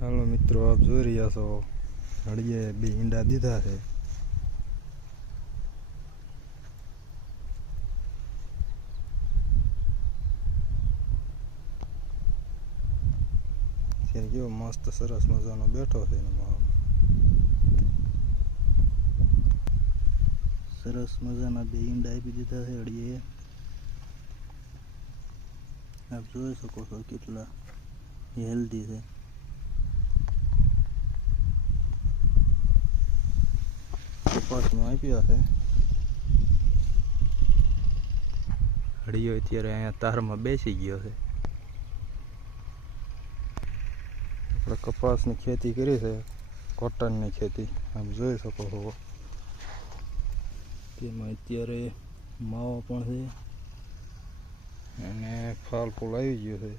हेलो मित्रों, आप જોઈ રહ્યા છો હળીએ બે ઈંડા દીધા છે। ત્યારે કેવો મસ્ત સરસ મજાનો બેઠો છે એમાં સરસ મજાના બે ઈંડા આપી દીધા છે હળીએ। આપ જોઈ શકો છો કેટલા હેલ્ધી છે। કપાસમાં આપ્યા છે હળીયો અત્યારે અહીંયા તારમાં બેસી ગયો છે। આપણે કપાસની ખેતી કરી છે, કોટનની ખેતી આપ જોઈ શકો છો। તેમાં અત્યારે માવો પણ છે અને ફળ ફૂલ આવી ગયું છે।